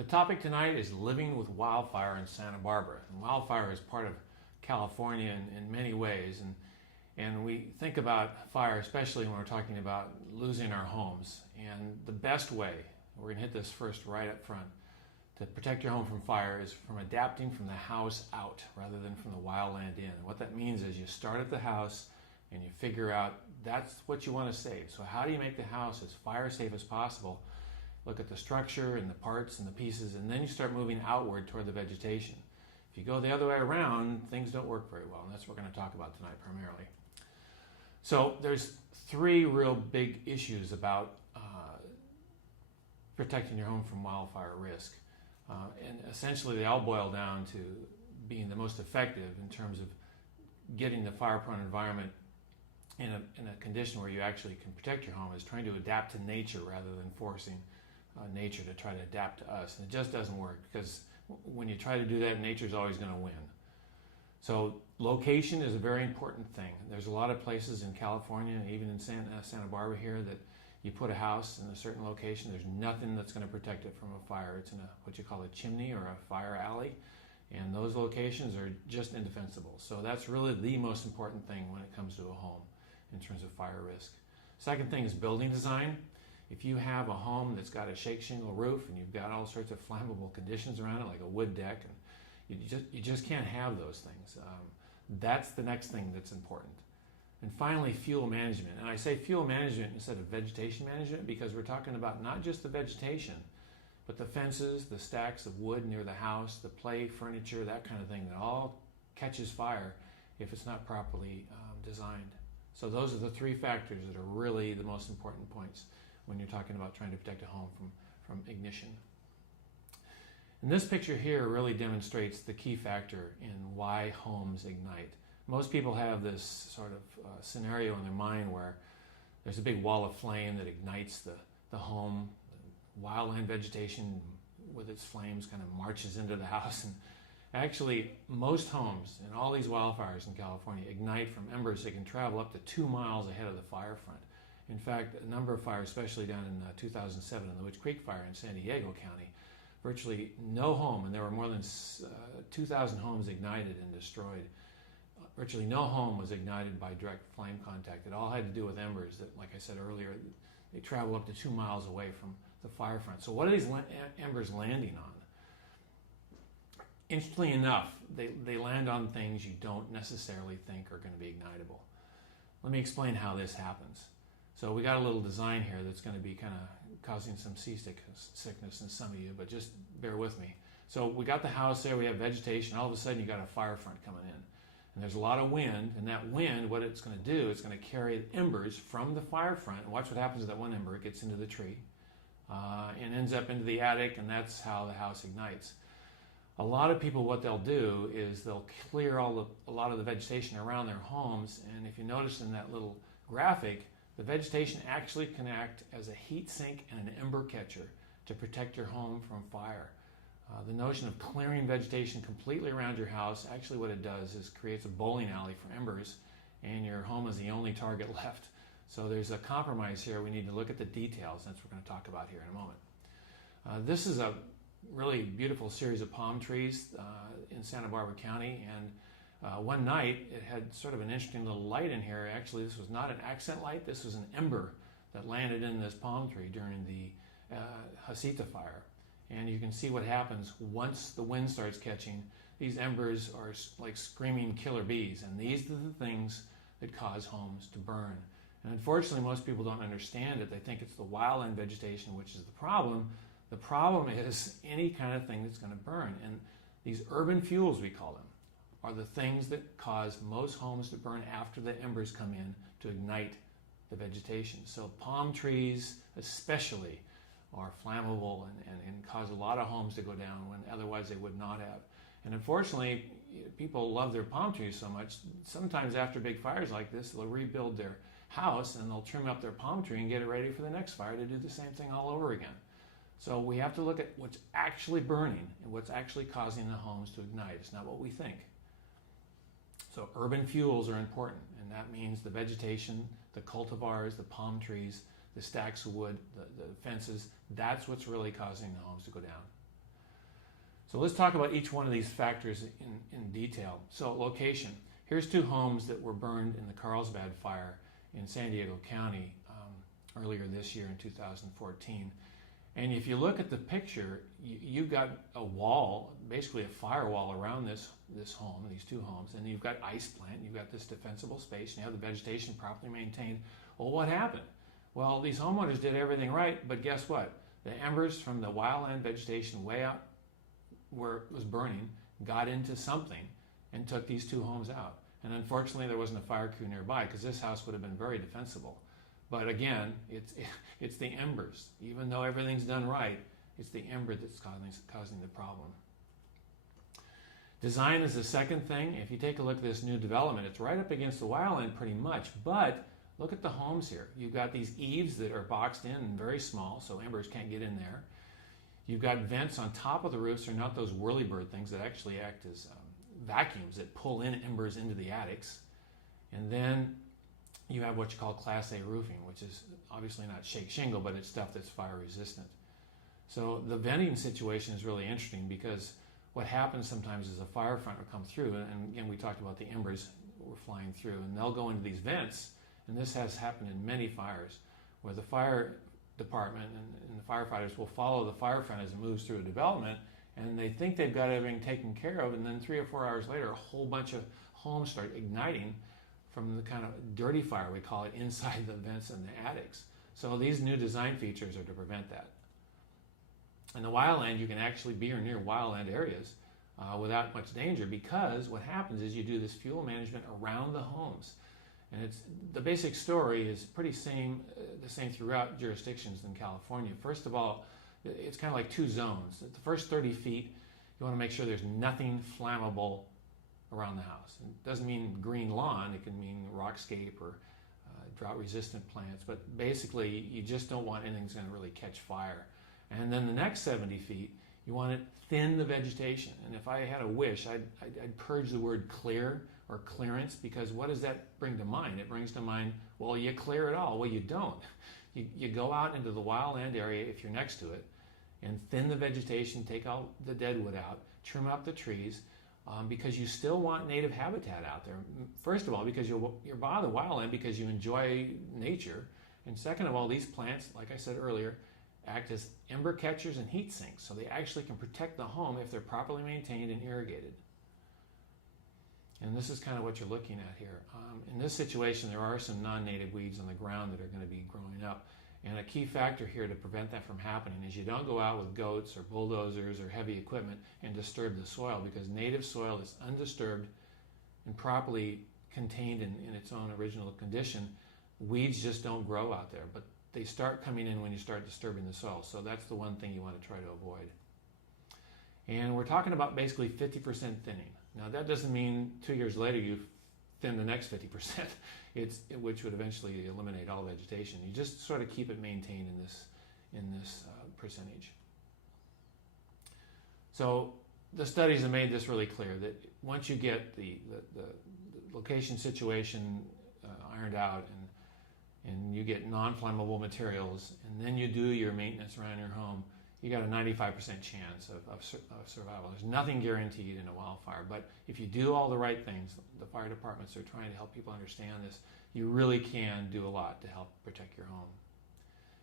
The topic tonight is living with wildfire in Santa Barbara. And wildfire is part of California in many ways, and we think about fire, especially when we're talking about losing our homes. And the best way, we're going to hit this first right up front, to protect your home from fire is from adapting from the house out rather than from the wildland in. And what that means is you start at the house and you figure out that's what you want to save. So how do you make the house as fire safe as possible? Look at the structure and the parts and the pieces, and then you start moving outward toward the vegetation. If you go the other way around, things don't work very well, and that's what we're going to talk about tonight primarily. So there's three real big issues about protecting your home from wildfire risk. And essentially they all boil down to being the most effective in terms of getting the fire-prone environment in a condition where you actually can protect your home, is trying to adapt to nature rather than forcing nature to try to adapt to us. And it just doesn't work, because when you try to do that, nature's always going to win. So location is a very important thing. There's a lot of places in California, even in Santa Barbara here, that you put a house in a certain location, there's nothing that's going to protect it from a fire. It's in what you call a chimney or a fire alley, and those locations are just indefensible. So that's really the most important thing when it comes to a home in terms of fire risk. Second thing is building design. If you have a home that's got a shake shingle roof and you've got all sorts of flammable conditions around it, like a wood deck, and you just can't have those things. That's the next thing that's important. And finally, fuel management. And I say fuel management instead of vegetation management because we're talking about not just the vegetation, but the fences, the stacks of wood near the house, the play furniture, that kind of thing that all catches fire if it's not properly designed. So those are the three factors that are really the most important points when you're talking about trying to protect a home from ignition. And this picture here really demonstrates the key factor in why homes ignite. Most people have this sort of scenario in their mind where there's a big wall of flame that ignites the home. Wildland vegetation with its flames kind of marches into the house. And actually, most homes in all these wildfires in California ignite from embers that can travel up to 2 miles ahead of the fire front. In fact, a number of fires, especially down in 2007 in the Witch Creek fire in San Diego County, virtually no home, and there were more than 2,000 homes ignited and destroyed. Virtually no home was ignited by direct flame contact. It all had to do with embers that, like I said earlier, they travel up to 2 miles away from the fire front. So what are these embers landing on? Interestingly enough, they land on things you don't necessarily think are going to be ignitable. Let me explain how this happens. So we got a little design here that's going to be kind of causing some seasickness in some of you, but just bear with me. So we got the house there, we have vegetation, all of a sudden you got a fire front coming in. And there's a lot of wind, and that wind, what it's going to do, it's going to carry embers from the fire front. And watch what happens to that one ember. It gets into the tree and ends up into the attic, and that's how the house ignites. A lot of people, what they'll do is they'll clear a lot of the vegetation around their homes, and if you notice in that little graphic, the vegetation actually can act as a heat sink and an ember catcher to protect your home from fire. The notion of clearing vegetation completely around your house, actually what it does is creates a bowling alley for embers, and your home is the only target left. So there's a compromise here. We need to look at the details. That's what we're going to talk about here in a moment. This is a really beautiful series of palm trees in Santa Barbara County, and one night it had sort of an interesting little light in here. Actually, this was not an accent light. This was an ember that landed in this palm tree during the Hasita fire. And you can see what happens once the wind starts catching. These embers are like screaming killer bees, and these are the things that cause homes to burn. And unfortunately, most people don't understand it. They think it's the wildland vegetation which is the problem. The problem is any kind of thing that's going to burn. And these urban fuels, we call them, are the things that cause most homes to burn after the embers come in to ignite the vegetation. So palm trees especially are flammable and cause a lot of homes to go down when otherwise they would not have. And unfortunately, people love their palm trees so much, sometimes after big fires like this, they'll rebuild their house and they'll trim up their palm tree and get it ready for the next fire to do the same thing all over again. So we have to look at what's actually burning and what's actually causing the homes to ignite. It's not what we think. So urban fuels are important, and that means the vegetation, the cultivars, the palm trees, the stacks of wood, the fences. That's what's really causing the homes to go down. So let's talk about each one of these factors in detail. So location. Here's two homes that were burned in the Carlsbad fire in San Diego County earlier this year in 2014. And if you look at the picture, you've got a wall, basically a firewall around this home, these two homes, and you've got ice plant, you've got this defensible space, and you have the vegetation properly maintained. Well, what happened? Well, these homeowners did everything right, but guess what? The embers from the wildland vegetation way out where it was burning got into something and took these two homes out. And unfortunately, there wasn't a fire crew nearby because this house would have been very defensible. But again, it's the embers. Even though everything's done right, it's the ember that's causing the problem. Design is the second thing. If you take a look at this new development, it's right up against the wildland pretty much, but look at the homes here. You've got these eaves that are boxed in and very small, so embers can't get in there. You've got vents on top of the roofs. They're not those whirlybird things that actually act as vacuums that pull in embers into the attics. And then you have what you call Class A roofing, which is obviously not shake shingle, but it's stuff that's fire resistant. So the venting situation is really interesting because what happens sometimes is a fire front will come through, and again we talked about the embers were flying through, and they'll go into these vents, and this has happened in many fires where the fire department and the firefighters will follow the fire front as it moves through a development, and they think they've got everything taken care of, and then 3 or 4 hours later a whole bunch of homes start igniting from the kind of dirty fire, we call it, inside the vents and the attics. So these new design features are to prevent that. In the wildland, you can actually be near wildland areas without much danger because what happens is you do this fuel management around the homes. And the basic story is the same throughout jurisdictions in California. First of all, it's kind of like two zones. The first 30 feet, you want to make sure there's nothing flammable around the house. It doesn't mean green lawn, it can mean rockscape or drought-resistant plants, but basically you just don't want anything that's going to really catch fire. And then the next 70 feet, you want to thin the vegetation. And if I had a wish, I'd purge the word clear or clearance, because what does that bring to mind? It brings to mind, well, you clear it all. Well, you don't. You go out into the wildland area if you're next to it and thin the vegetation, take all the dead wood out, trim up the trees, because you still want native habitat out there. First of all, because you're by the wildland because you enjoy nature. And second of all, these plants, like I said earlier, act as ember catchers and heat sinks. So they actually can protect the home if they're properly maintained and irrigated. And this is kind of what you're looking at here. In this situation, there are some non-native weeds on the ground that are going to be growing up. And a key factor here to prevent that from happening is you don't go out with goats or bulldozers or heavy equipment and disturb the soil, because native soil is undisturbed and properly contained in its own original condition. Weeds just don't grow out there, but they start coming in when you start disturbing the soil. So that's the one thing you want to try to avoid. And we're talking about basically 50% thinning. Now that doesn't mean 2 years later you thin the next 50%, which would eventually eliminate all vegetation. You just sort of keep it maintained in this percentage. So the studies have made this really clear that once you get the location situation ironed out and you get non-flammable materials, and then you do your maintenance around your home, you got a 95% chance of survival. There's nothing guaranteed in a wildfire, but if you do all the right things, the fire departments are trying to help people understand this, you really can do a lot to help protect your home.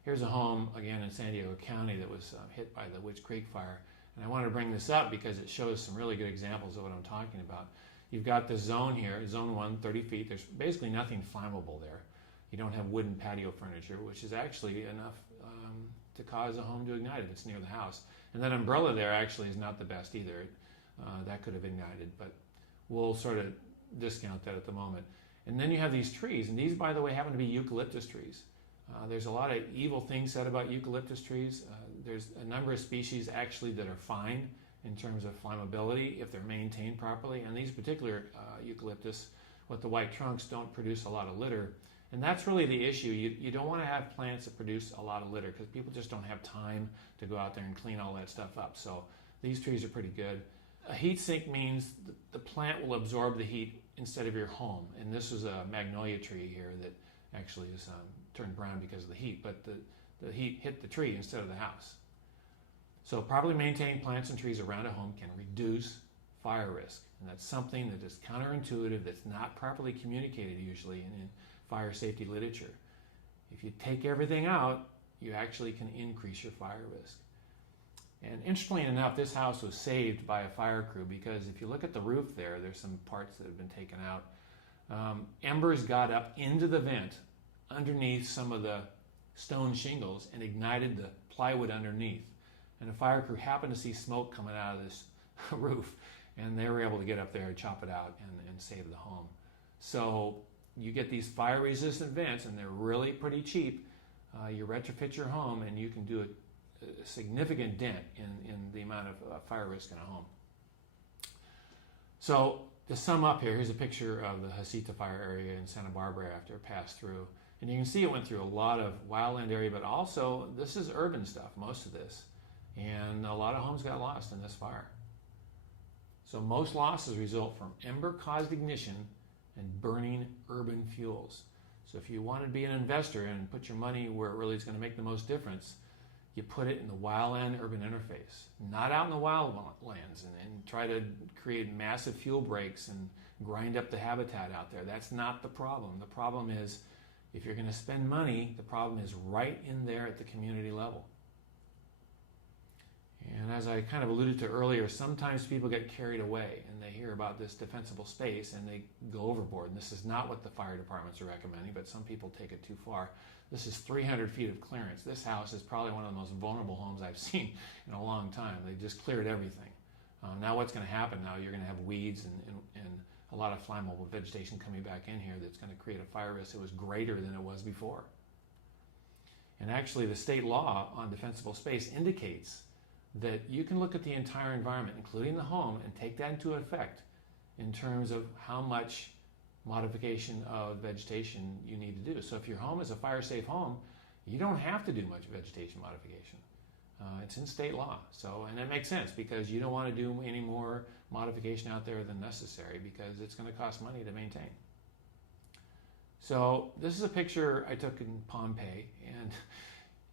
Here's a home, again, in San Diego County that was hit by the Witch Creek fire. And I wanted to bring this up because it shows some really good examples of what I'm talking about. You've got this zone here, zone 1, 30 feet. There's basically nothing flammable there. You don't have wooden patio furniture, which is actually enough to cause a home to ignite if it's near the house. And that umbrella there actually is not the best either. That could have ignited, but we'll sort of discount that at the moment. And then you have these trees, and these, by the way, happen to be eucalyptus trees. There's a lot of evil things said about eucalyptus trees. There's a number of species actually that are fine in terms of flammability if they're maintained properly. And these particular eucalyptus with the white trunks don't produce a lot of litter. And that's really the issue. You don't want to have plants that produce a lot of litter because people just don't have time to go out there and clean all that stuff up. So these trees are pretty good. A heat sink means the plant will absorb the heat instead of your home. And this is a magnolia tree here that actually is turned brown because of the heat, but the heat hit the tree instead of the house. So properly maintained plants and trees around a home can reduce fire risk. And that's something that is counterintuitive, that's not properly communicated usually in fire safety literature. If you take everything out, you actually can increase your fire risk. And interestingly enough, this house was saved by a fire crew because if you look at the roof there, there's some parts that have been taken out. Embers got up into the vent underneath some of the stone shingles and ignited the plywood underneath. And a fire crew happened to see smoke coming out of this roof, and they were able to get up there and chop it out and save the home. So you get these fire-resistant vents, and they're really pretty cheap. You retrofit your home, and you can do a significant dent in the amount of fire risk in a home. So to sum up here, here's a picture of the Hasita fire area in Santa Barbara after it passed through. And you can see it went through a lot of wildland area, but also this is urban stuff, most of this. And a lot of homes got lost in this fire. So most losses result from ember-caused ignition and burning urban fuels. So if you want to be an investor and put your money where it really is going to make the most difference, you put it in the wildland-urban interface, not out in the wildlands and try to create massive fuel breaks and grind up the habitat out there. That's not the problem. The problem is if you're going to spend money, the problem is right in there at the community level. And as I kind of alluded to earlier, sometimes people get carried away and they hear about this defensible space and they go overboard. And this is not what the fire departments are recommending, but some people take it too far. This is 300 feet of clearance. This house is probably one of the most vulnerable homes I've seen in a long time. They just cleared everything. Now what's going to happen now, you're going to have weeds and a lot of flammable vegetation coming back in here that's going to create a fire risk that was greater than it was before. And actually the state law on defensible space indicates that you can look at the entire environment, including the home, and take that into effect in terms of how much modification of vegetation you need to do. So if your home is a fire-safe home, you don't have to do much vegetation modification. It's in state law. And it makes sense because you don't want to do any more modification out there than necessary because it's going to cost money to maintain. So this is a picture I took in Pompeii, and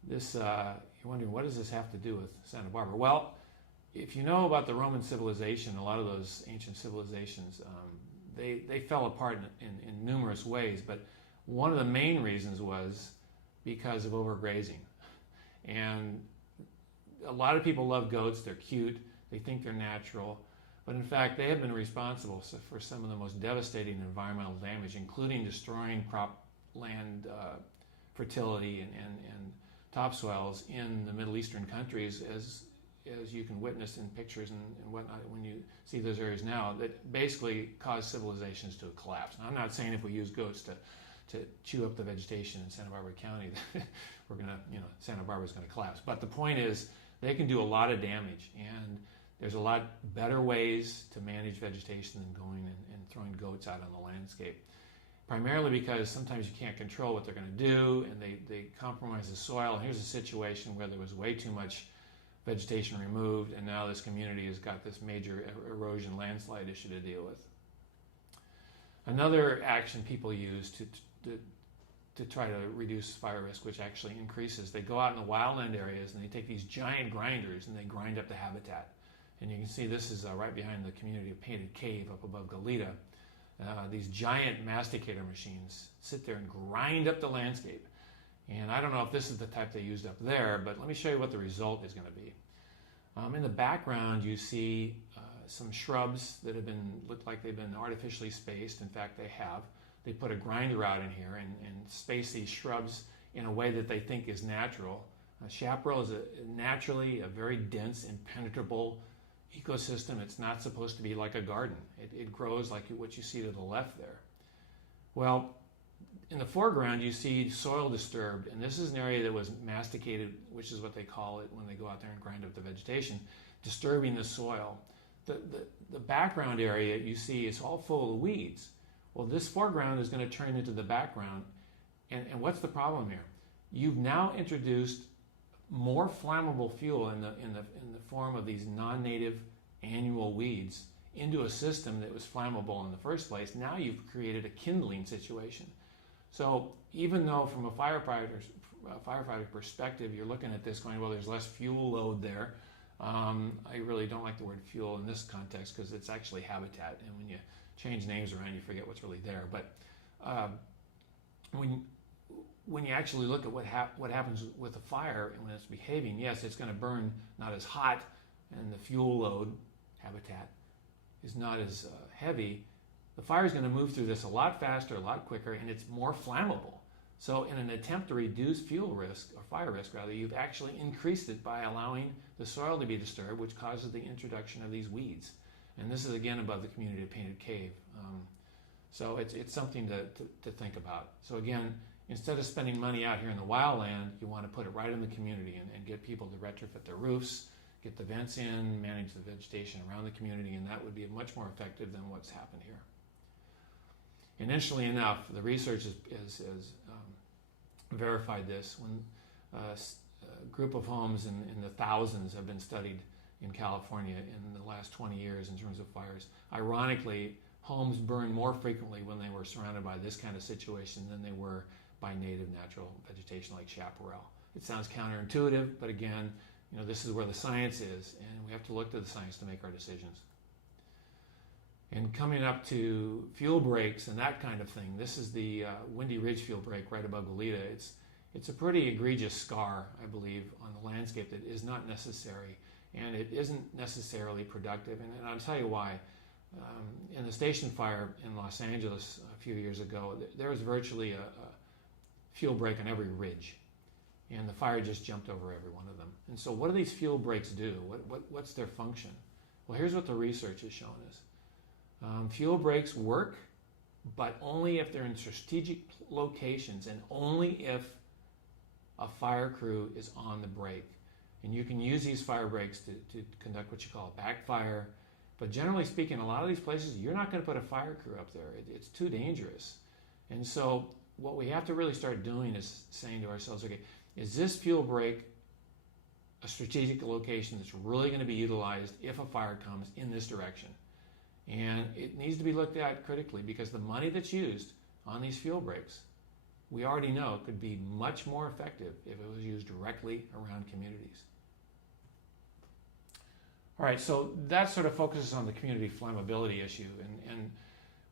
this, you're wondering, what does this have to do with Santa Barbara? Well, if you know about the Roman civilization, a lot of those ancient civilizations, they fell apart in numerous ways, but one of the main reasons was because of overgrazing. And a lot of people love goats, they're cute, they think they're natural, but in fact they have been responsible for some of the most devastating environmental damage, including destroying cropland fertility and topsoils in the Middle Eastern countries, as you can witness in pictures and whatnot when you see those areas now, that basically cause civilizations to collapse. Now, I'm not saying if we use goats to chew up the vegetation in Santa Barbara County, we're going to, Santa Barbara's going to collapse. But the point is, they can do a lot of damage, and there's a lot better ways to manage vegetation than going and throwing goats out on the landscape. Primarily because sometimes you can't control what they're going to do, and they compromise the soil. Here's a situation where there was way too much vegetation removed, and now this community has got this major erosion landslide issue to deal with. Another action people use to try to reduce fire risk, which actually increases, they go out in the wildland areas and they take these giant grinders and they grind up the habitat. And you can see this is right behind the community of Painted Cave up above Goleta. These giant masticator machines sit there and grind up the landscape. And I don't know if this is the type they used up there, but let me show you what the result is going to be. In the background, you see some shrubs that look like they've been artificially spaced. In fact, they have. They put a grinder out in here and space these shrubs in a way that they think is natural. Chaparral is naturally a very dense, impenetrable ecosystem. It's not supposed to be like a garden. It grows like what you see to the left there. Well, in the foreground, you see soil disturbed, and this is an area that was masticated, which is what they call it when they go out there and grind up the vegetation, disturbing the soil. The background area you see is all full of weeds. Well, this foreground is going to turn into the background, and what's the problem here? You've now introduced more flammable fuel in the form of these non-native annual weeds into a system that was flammable in the first place. Now you've created a kindling situation. So even though from a firefighter perspective, you're looking at this going, well, there's less fuel load there, I really don't like the word fuel in this context because it's actually habitat, and when you change names around, you forget what's really there. But when you actually look at what happens with a fire and when it's behaving, yes, it's going to burn not as hot, and the fuel load, habitat, is not as heavy. The fire is going to move through this a lot faster, a lot quicker, and it's more flammable. So in an attempt to reduce fuel risk, or fire risk rather, you've actually increased it by allowing the soil to be disturbed, which causes the introduction of these weeds. And this is again above the community of Painted Cave. So it's something to think about. So again, instead of spending money out here in the wildland, you want to put it right in the community and get people to retrofit their roofs, get the vents in, manage the vegetation around the community, and that would be much more effective than what's happened here. And interestingly enough, the research has verified this. When a group of homes in the thousands have been studied in California in the last 20 years in terms of fires, ironically, homes burn more frequently when they were surrounded by this kind of situation than they were by native natural vegetation like chaparral. It sounds counterintuitive, but again, this is where the science is, and we have to look to the science to make our decisions. And coming up to fuel breaks and that kind of thing, this is the Windy Ridge fuel break right above Goleta. It's a pretty egregious scar, I believe, on the landscape that is not necessary, and it isn't necessarily productive. And I'll tell you why. In the station fire in Los Angeles a few years ago, there was virtually a fuel break on every ridge, and the fire just jumped over every one of them. And so what do these fuel breaks do? What's their function? Well, here's what the research has shown us. Fuel breaks work, but only if they're in strategic locations and only if a fire crew is on the break. And you can use these fire breaks to conduct what you call a backfire. But generally speaking, a lot of these places, you're not going to put a fire crew up there. It's too dangerous. And so what we have to really start doing is saying to ourselves, okay, is this fuel break a strategic location that's really going to be utilized if a fire comes in this direction? And it needs to be looked at critically, because the money that's used on these fuel breaks, we already know could be much more effective if it was used directly around communities. All right, so that sort of focuses on the community flammability issue. And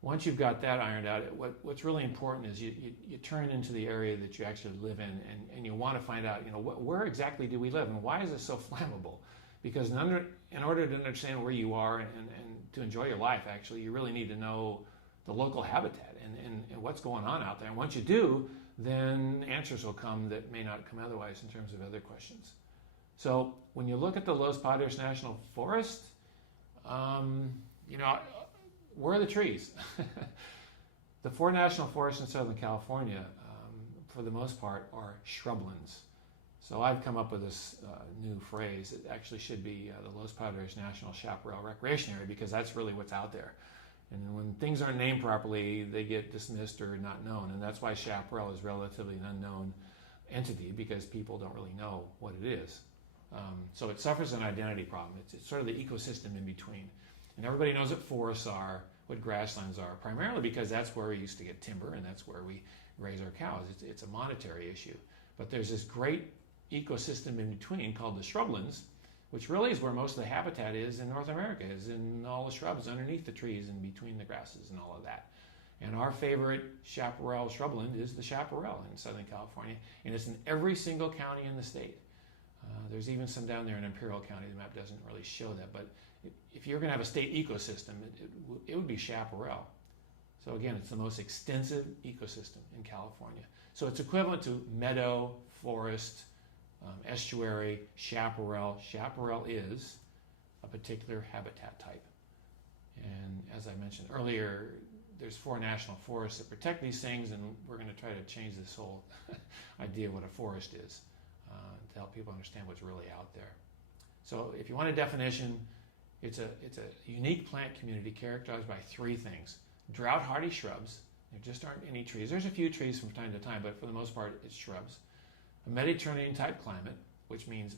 once you've got that ironed out, what's really important is you turn into the area that you actually live in, and you want to find out, where exactly do we live and why is it so flammable? Because in order to understand where you are and to enjoy your life, actually, you really need to know the local habitat and what's going on out there. And once you do, then answers will come that may not come otherwise in terms of other questions. So when you look at the Los Padres National Forest, where are the trees? The 4 national forests in Southern California, for the most part, are shrublands. So I've come up with this new phrase. It actually should be the Los Padres National Chaparral Recreation Area, because that's really what's out there. And when things aren't named properly, they get dismissed or not known. And that's why chaparral is relatively an unknown entity, because people don't really know what it is. So it suffers an identity problem. It's sort of the ecosystem in between. And everybody knows what forests are, what grasslands are, primarily because that's where we used to get timber and that's where we raise our cows. It's a monetary issue. But there's this great ecosystem in between called the shrublands, which really is where most of the habitat is in North America, is in all the shrubs underneath the trees and between the grasses and all of that. And our favorite chaparral shrubland is the chaparral in Southern California, and it's in every single county in the state. There's even some down there in Imperial County. The map doesn't really show that, but if you're going to have a state ecosystem, it would be chaparral. So again, it's the most extensive ecosystem in California. So it's equivalent to meadow, forest, estuary, chaparral. Chaparral is a particular habitat type. And as I mentioned earlier, there's 4 national forests that protect these things, and we're going to try to change this whole idea of what a forest is to help people understand what's really out there. So if you want a definition, it's a unique plant community characterized by 3 things. Drought-hardy shrubs. There just aren't any trees. There's a few trees from time to time, but for the most part, it's shrubs. A Mediterranean-type climate, which means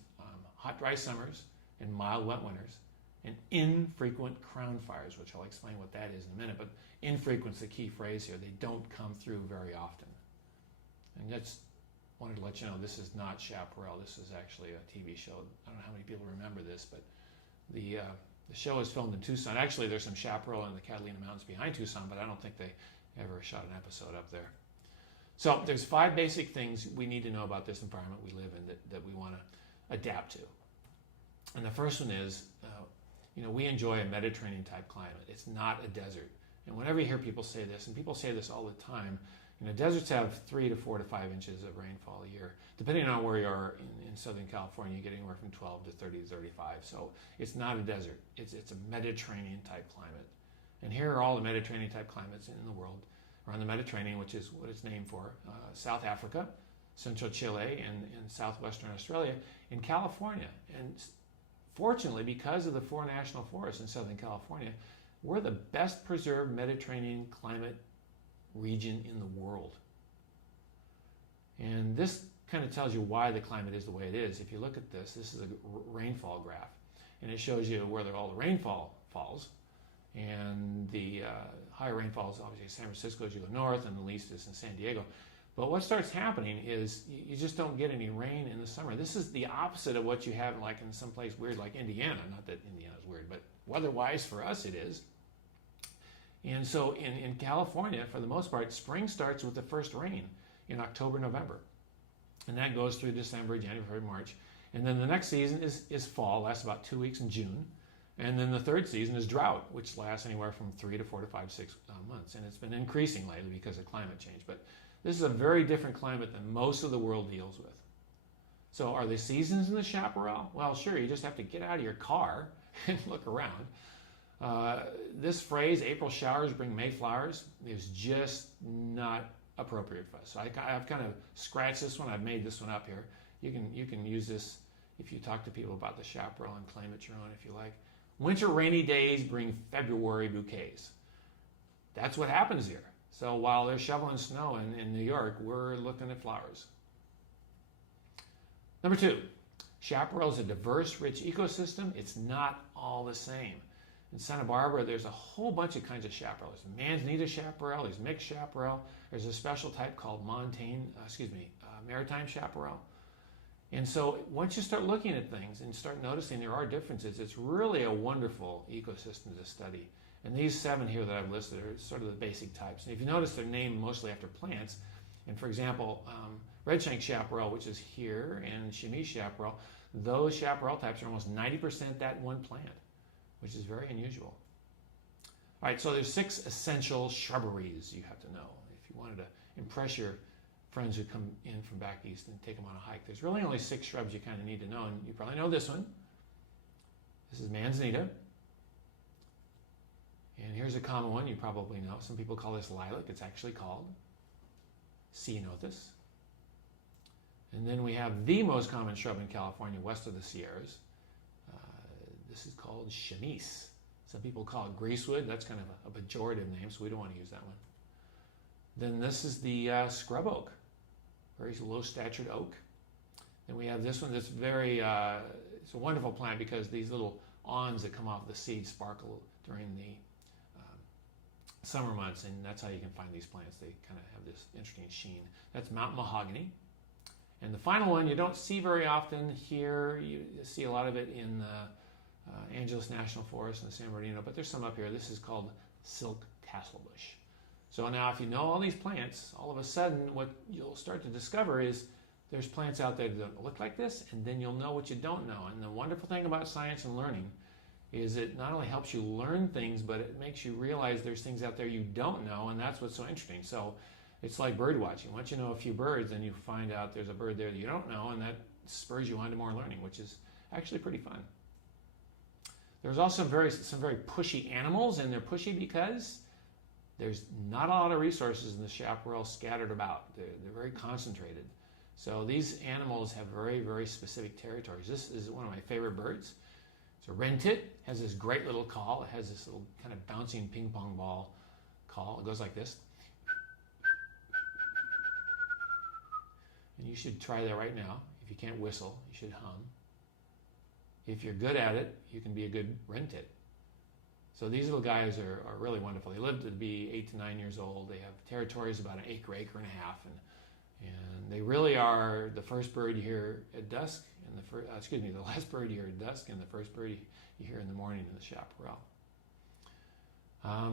hot, dry summers and mild, wet winters, and infrequent crown fires, which I'll explain what that is in a minute, but infrequent's the key phrase here. They don't come through very often. And that's wanted to let you know this is not Chaparral. This is actually a TV show. I don't know how many people remember this, but the show is filmed in Tucson. Actually, there's some Chaparral in the Catalina Mountains behind Tucson, but I don't think they ever shot an episode up there. So there's 5 basic things we need to know about this environment we live in that we want to adapt to. And the first one is, we enjoy a Mediterranean type climate. It's not a desert. And whenever you hear people say this, and people say this all the time, deserts have 3 to 4 to 5 inches of rainfall a year. Depending on where you are in Southern California, you get anywhere from 12 to 30 to 35. So it's not a desert. It's a Mediterranean type climate. And here are all the Mediterranean type climates in the world. Around the Mediterranean, which is what it's named for, South Africa, Central Chile, and southwestern Australia, in California. And fortunately, because of the 4 national forests in Southern California, we're the best preserved Mediterranean climate region in the world. And this kind of tells you why the climate is the way it is. If you look at this is a rainfall graph, and it shows you where all the rainfall falls. And the higher rainfall is obviously San Francisco as you go north, and the least is in San Diego. But what starts happening is you just don't get any rain in the summer. This is the opposite of what you have like in some place weird like Indiana. Not that Indiana is weird, but weather-wise for us it is. And so in California, for the most part, spring starts with the first rain in October, November. And that goes through December, January, February, March. And then the next season is fall, lasts about 2 weeks in June. And then the third season is drought, which lasts anywhere from 3 to 4 to 5, 6 months. And it's been increasing lately because of climate change. But this is a very different climate than most of the world deals with. So are there seasons in the Chaparral? Well, sure, you just have to get out of your car and look around. This phrase, April showers bring May flowers, is just not appropriate for us. So I've kind of scratched this one. I've made this one up here. You can use this if you talk to people about the Chaparral and claim it your own if you like. Winter rainy days bring February bouquets. That's what happens here. So while they're shoveling snow in New York, we're looking at flowers. Number 2, Chaparral is a diverse, rich ecosystem. It's not all the same. In Santa Barbara, there's a whole bunch of kinds of chaparral. There's Manzanita chaparral, there's mixed chaparral, there's a special type called maritime chaparral. And so once you start looking at things and start noticing there are differences, it's really a wonderful ecosystem to study. And these 7 here that I've listed are sort of the basic types. And if you notice, they're named mostly after plants. And for example, redshank chaparral, which is here, and chamise chaparral, those chaparral types are almost 90% that one plant, which is very unusual. All right, so there's 6 essential shrubberies you have to know. If you wanted to impress your friends who come in from back east and take them on a hike, there's really only 6 shrubs you kind of need to know, and you probably know this one. This is Manzanita. And here's a common one you probably know. Some people call this lilac. It's actually called Ceanothus. And then we have the most common shrub in California west of the Sierras. This is called chamise. Some people call it greasewood. That's kind of a pejorative name, so we don't want to use that one. Then this is the scrub oak, very low-statured oak. Then we have this one that's it's a wonderful plant because these little awns that come off the seed sparkle during the summer months, and that's how you can find these plants. They kind of have this interesting sheen. That's mountain mahogany. And the final one you don't see very often here. You see a lot of it in the Angeles National Forest and the San Bernardino, but there's some up here. This is called silk tasselbush. So now if you know all these plants, all of a sudden what you'll start to discover is there's plants out there that don't look like this, and then you'll know what you don't know. And the wonderful thing about science and learning is it not only helps you learn things, but it makes you realize there's things out there you don't know, and that's what's so interesting. So it's like bird watching. Once you know a few birds, then you find out there's a bird there that you don't know, and that spurs you on to more learning, which is actually pretty fun. There's also some very pushy animals, and they're pushy because there's not a lot of resources in the chaparral scattered about. They're very concentrated. So these animals have very, very specific territories. This is one of my favorite birds. It's a wren tit. Has this great little call. It has this little kind of bouncing ping pong ball call. It goes like this. And you should try that right now. If you can't whistle, you should hum. If you're good at it, you can be a good wren tit. So these little guys are really wonderful. They live to be 8 to 9 years old. They have territories about an acre and a half, And they really are the first bird you hear at dusk, and the last bird you hear at dusk, and the first bird you hear in the morning in the chaparral.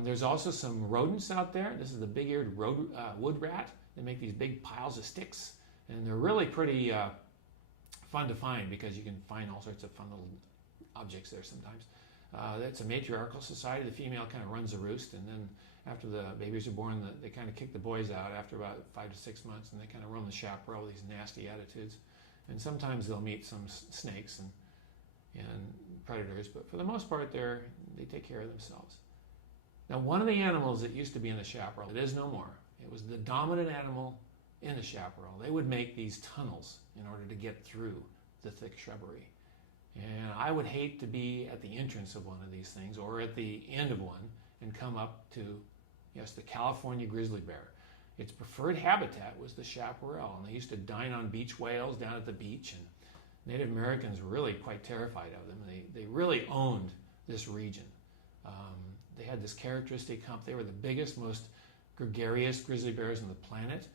There's also some rodents out there. This is the big-eared wood rat. They make these big piles of sticks, and they're really pretty fun to find because you can find all sorts of fun little objects there sometimes. It's a matriarchal society. The female kind of runs the roost, and then after the babies are born, they kind of kick the boys out after about 5 to 6 months, and they kind of roam the chaparral with these nasty attitudes. And sometimes they'll meet some snakes and predators, but for the most part, they take care of themselves. Now, one of the animals that used to be in the chaparral, it is no more. It was the dominant animal in the chaparral. They would make these tunnels in order to get through the thick shrubbery. And I would hate to be at the entrance of one of these things or at the end of one and come up to, yes, the California grizzly bear. Its preferred habitat was the chaparral, and they used to dine on beach whales down at the beach, and Native Americans were really quite terrified of them. They really owned this region. They had this characteristic hump. They were the biggest, most gregarious grizzly bears on the planet.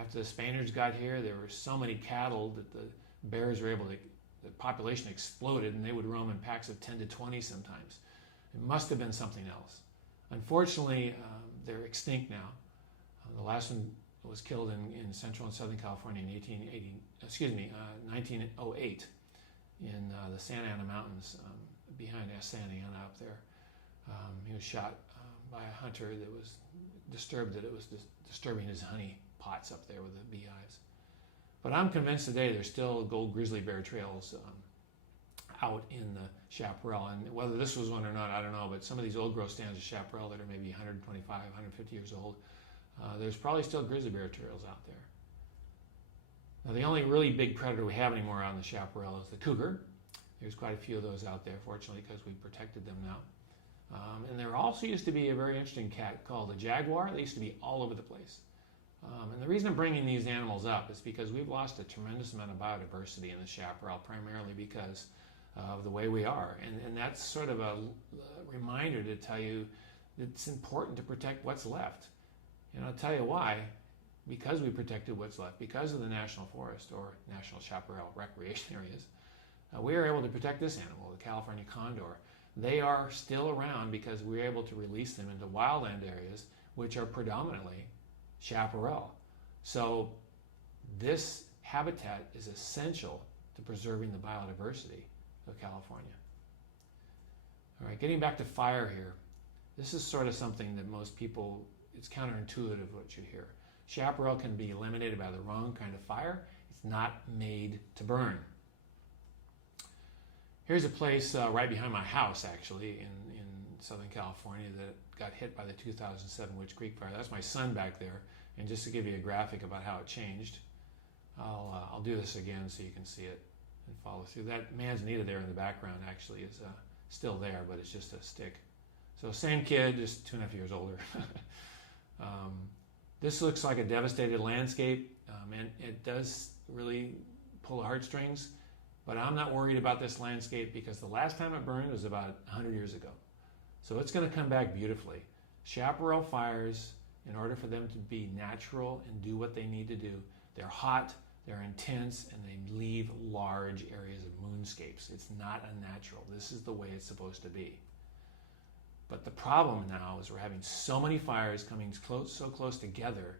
After the Spaniards got here, there were so many cattle that the bears were able to, the population exploded, and they would roam in packs of 10 to 20 sometimes. It must have been something else. Unfortunately, they're extinct now. The last one was killed in Central and Southern California in 1908 in the Santa Ana Mountains behind Santa Ana up there. He was shot by a hunter that was disturbed that it was disturbing his honey pots up there with the beehives. But I'm convinced today there's still gold grizzly bear trails out in the chaparral. And whether this was one or not, I don't know. But some of these old growth stands of chaparral that are maybe 125, 150 years old, there's probably still grizzly bear trails out there. Now, the only really big predator we have anymore out in the chaparral is the cougar. There's quite a few of those out there, fortunately, because we've protected them now. And there also used to be a very interesting cat called the jaguar. They used to be all over the place. And the reason I'm bringing these animals up is because we've lost a tremendous amount of biodiversity in the chaparral, primarily because of the way we are. And that's sort of a reminder to tell you that it's important to protect what's left. And I'll tell you why. Because we protected what's left, because of the National Forest or National Chaparral Recreation Areas, we are able to protect this animal, the California condor. They are still around because we were able to release them into wildland areas, which are predominantly chaparral. So this habitat is essential to preserving the biodiversity of California. All right, getting back to fire here. This is sort of something that most people, it's counterintuitive what you hear. Chaparral can be eliminated by the wrong kind of fire. It's not made to burn. Here's a place right behind my house, actually, in Southern California that got hit by the 2007 Witch Creek fire. That's my son back there. And just to give you a graphic about how it changed, I'll do this again so you can see it and follow through. That manzanita there in the background actually is still there, but it's just a stick. So same kid, just 2.5 years older. This looks like a devastated landscape, and it does really pull the heartstrings. But I'm not worried about this landscape because the last time it burned was about 100 years ago. So it's going to come back beautifully. Chaparral fires, in order for them to be natural and do what they need to do, they're hot, they're intense, and they leave large areas of moonscapes. It's not unnatural. This is the way it's supposed to be. But the problem now is we're having so many fires coming so close together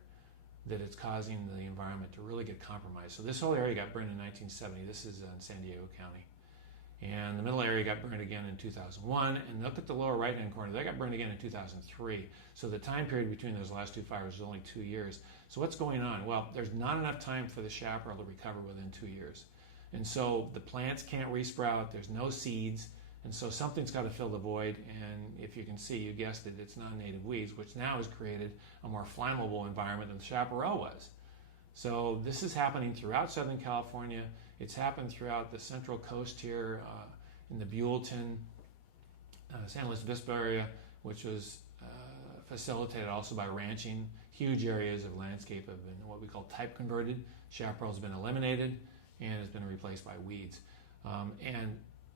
that it's causing the environment to really get compromised. So this whole area got burned in 1970. This is in San Diego County. And the middle area got burned again in 2001. And look at the lower right-hand corner. That got burned again in 2003. So the time period between those last two fires was only 2 years. So what's going on? Well, there's not enough time for the chaparral to recover within 2 years. And so the plants can't resprout. There's no seeds. And so something's got to fill the void, and if you can see, you guessed it, it's non-native weeds, which now has created a more flammable environment than the chaparral was. So this is happening throughout Southern California. It's happened throughout the Central Coast here, in the Buellton, San Luis Obispo area, which was facilitated also by ranching. Huge areas of landscape have been what we call type converted. Chaparral has been eliminated and has been replaced by weeds.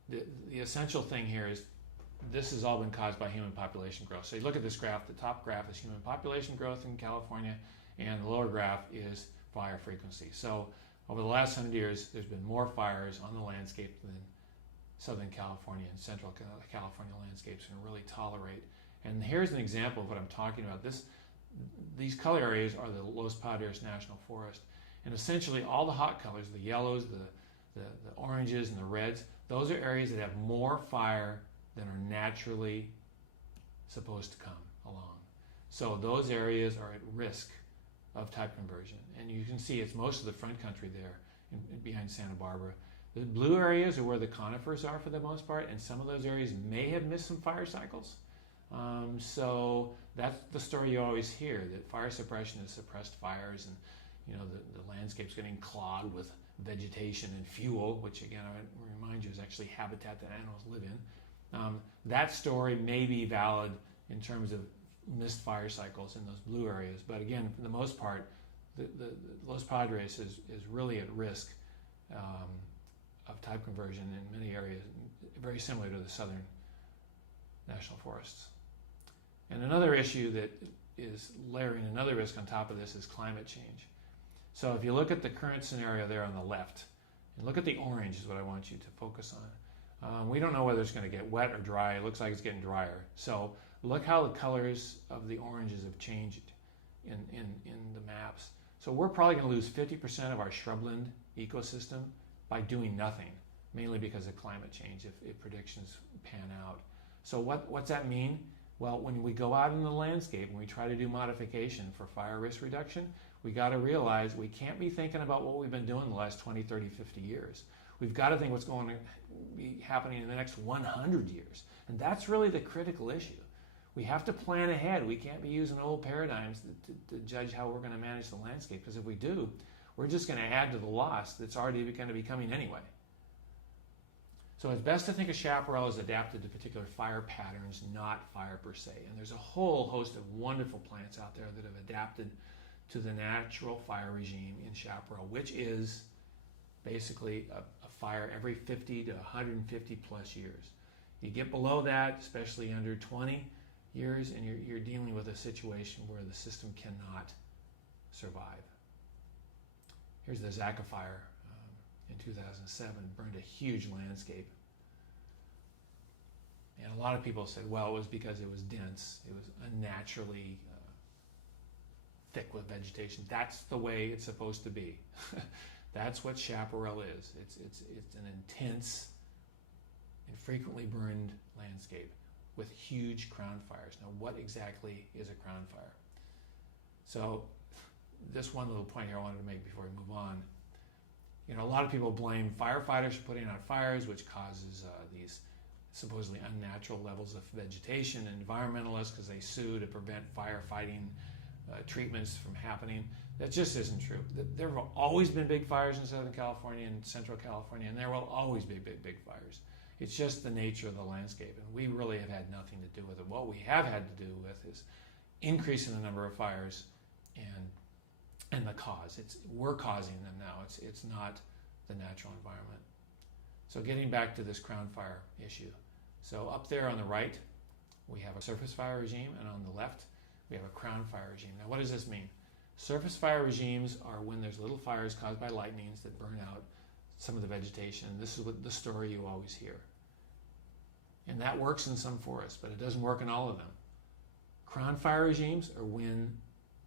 The essential thing here is this has all been caused by human population growth. So you look at this graph, the top graph is human population growth in California, and the lower graph is fire frequency. So over the last 100 years, there's been more fires on the landscape than Southern California and Central California landscapes can really tolerate. And here's an example of what I'm talking about. These color areas are the Los Padres National Forest. And essentially all the hot colors, the yellows, the oranges, and the reds, those are areas that have more fire than are naturally supposed to come along. So those areas are at risk of type conversion. And you can see it's most of the front country there behind Santa Barbara. The blue areas are where the conifers are for the most part, and some of those areas may have missed some fire cycles. So that's the story you always hear, that fire suppression has suppressed fires, and the landscape's getting clogged with vegetation and fuel, which again, I remind you, is actually habitat that animals live in. That story may be valid in terms of missed fire cycles in those blue areas, but again, for the most part, the Los Padres is really at risk of type conversion in many areas, very similar to the southern national forests. And another issue that is layering another risk on top of this is climate change. So if you look at the current scenario there on the left, and look at the orange is what I want you to focus on. We don't know whether it's going to get wet or dry. It looks like it's getting drier. So look how the colors of the oranges have changed in the maps. So we're probably going to lose 50% of our shrubland ecosystem by doing nothing, mainly because of climate change, if predictions pan out. So what's that mean? Well, when we go out in the landscape and we try to do modification for fire risk reduction, we got to realize we can't be thinking about what we've been doing the last 20, 30, 50 years. We've got to think what's going to be happening in the next 100 years. And that's really the critical issue. We have to plan ahead. We can't be using old paradigms to judge how we're going to manage the landscape, because if we do, we're just going to add to the loss that's already going to be coming anyway. So it's best to think of chaparral as adapted to particular fire patterns, not fire per se. And there's a whole host of wonderful plants out there that have adapted to the natural fire regime in chaparral, which is basically a fire every 50 to 150 plus years. You get below that, especially under 20 years, and you're dealing with a situation where the system cannot survive. Here's the Zaka fire in 2007, burned a huge landscape. And a lot of people said, well, it was because it was dense. It was unnaturally thick with vegetation. That's the way it's supposed to be. That's what chaparral is. It's an intense and frequently burned landscape with huge crown fires. Now, what exactly is a crown fire? So this one little point here I wanted to make before we move on. A lot of people blame firefighters for putting out fires, which causes these supposedly unnatural levels of vegetation, and environmentalists because they sue to prevent firefighting treatments from happening. That just isn't true. There have always been big fires in Southern California and Central California, and there will always be big fires. It's just the nature of the landscape, and we really have had nothing to do with it. What we have had to do with is increasing the number of fires and the cause. We're causing them now. It's not the natural environment. So getting back to this crown fire issue. So up there on the right, we have a surface fire regime, and on the left, we have a crown fire regime. Now, what does this mean? Surface fire regimes are when there's little fires caused by lightnings that burn out some of the vegetation. This is the story you always hear. And that works in some forests, but it doesn't work in all of them. Crown fire regimes are when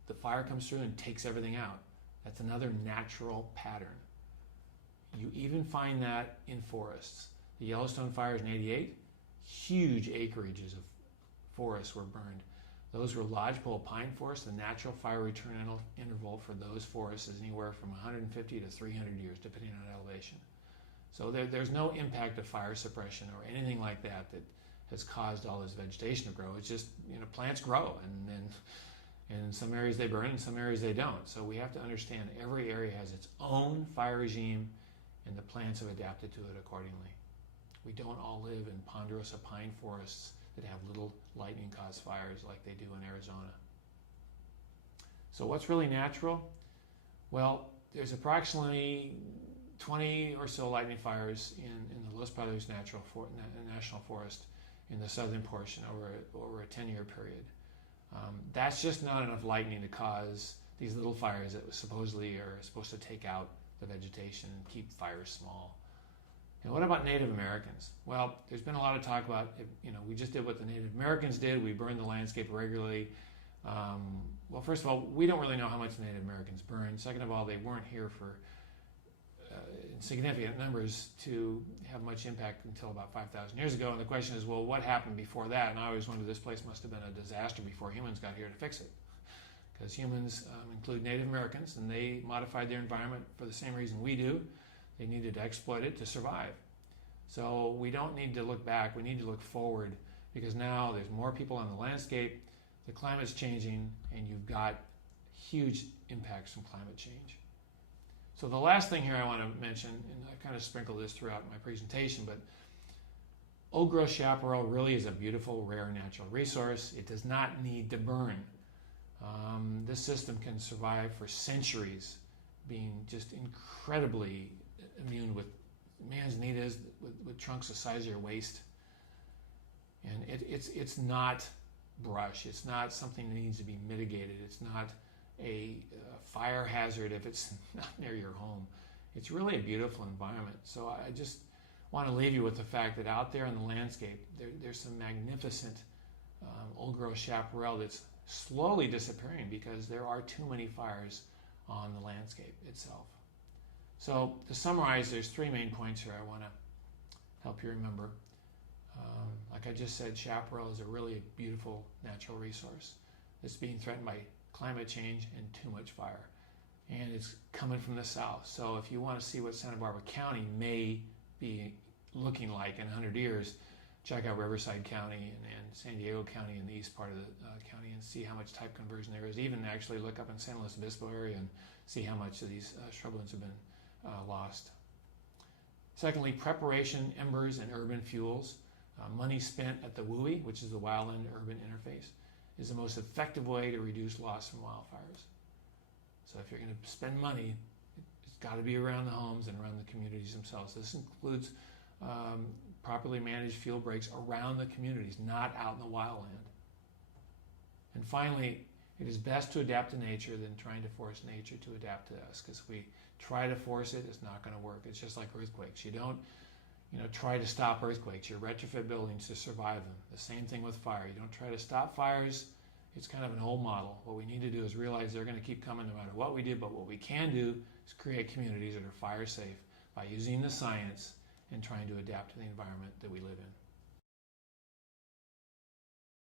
the fire comes through and takes everything out. That's another natural pattern. You even find that in forests. The Yellowstone fires in '88, huge acreages of forests were burned. Those were lodgepole pine forests. The natural fire return interval for those forests is anywhere from 150 to 300 years, depending on elevation. So there's no impact of fire suppression or anything like that has caused all this vegetation to grow. It's just, plants grow, and then in some areas they burn, in some areas they don't. So we have to understand every area has its own fire regime, and the plants have adapted to it accordingly. We don't all live in ponderosa pine forests that have little lightning-caused fires like they do in Arizona. So what's really natural? Well, there's approximately 20 or so lightning fires in the Los Padres National Forest in the southern portion over a 10-year period. That's just not enough lightning to cause these little fires that supposedly are supposed to take out the vegetation and keep fires small. And what about Native Americans? Well, there's been a lot of talk about, we just did what the Native Americans did. We burned the landscape regularly. Well, first of all, we don't really know how much the Native Americans burned. Second of all, they weren't here for in significant numbers to have much impact until about 5,000 years ago. And the question is, well, what happened before that? And I always wonder, this place must have been a disaster before humans got here to fix it. Because humans include Native Americans, and they modified their environment for the same reason we do. They needed to exploit it to survive. So we don't need to look back, we need to look forward, because now there's more people on the landscape, the climate's changing, and you've got huge impacts from climate change. So the last thing here I want to mention, and I kind of sprinkled this throughout my presentation, but old-growth chaparral really is a beautiful, rare natural resource. It does not need to burn. This system can survive for centuries, being just incredibly immune with man's need is with trunks the size of your waist. And it's not brush. It's not something that needs to be mitigated. It's not a fire hazard if it's not near your home. It's really a beautiful environment. So I just want to leave you with the fact that out there in the landscape, there's some magnificent old-growth chaparral that's slowly disappearing because there are too many fires on the landscape itself. So to summarize, there's three main points here I want to help you remember. Like I just said, chaparral is a really beautiful natural resource. It's being threatened by climate change and too much fire. And it's coming from the south. So if you want to see what Santa Barbara County may be looking like in 100 years, check out Riverside County and San Diego County in the east part of the county and see how much type conversion there is. Even actually look up in San Luis Obispo area and see how much of these shrublands have been lost. Secondly, preparation, embers, and urban fuels. Money spent at the WUI, which is the wildland-urban interface, is the most effective way to reduce loss from wildfires. So if you're going to spend money, it's got to be around the homes and around the communities themselves. This includes properly managed fuel breaks around the communities, not out in the wildland. And finally, it is best to adapt to nature than trying to force nature to adapt to us, because if we try to force it, it's not going to work. It's just like earthquakes. You don't try to stop earthquakes. You retrofit buildings to survive them. The same thing with fire. You don't try to stop fires. It's kind of an old model. What we need to do is realize they're going to keep coming no matter what we do, but what we can do is create communities that are fire safe by using the science and trying to adapt to the environment that we live in.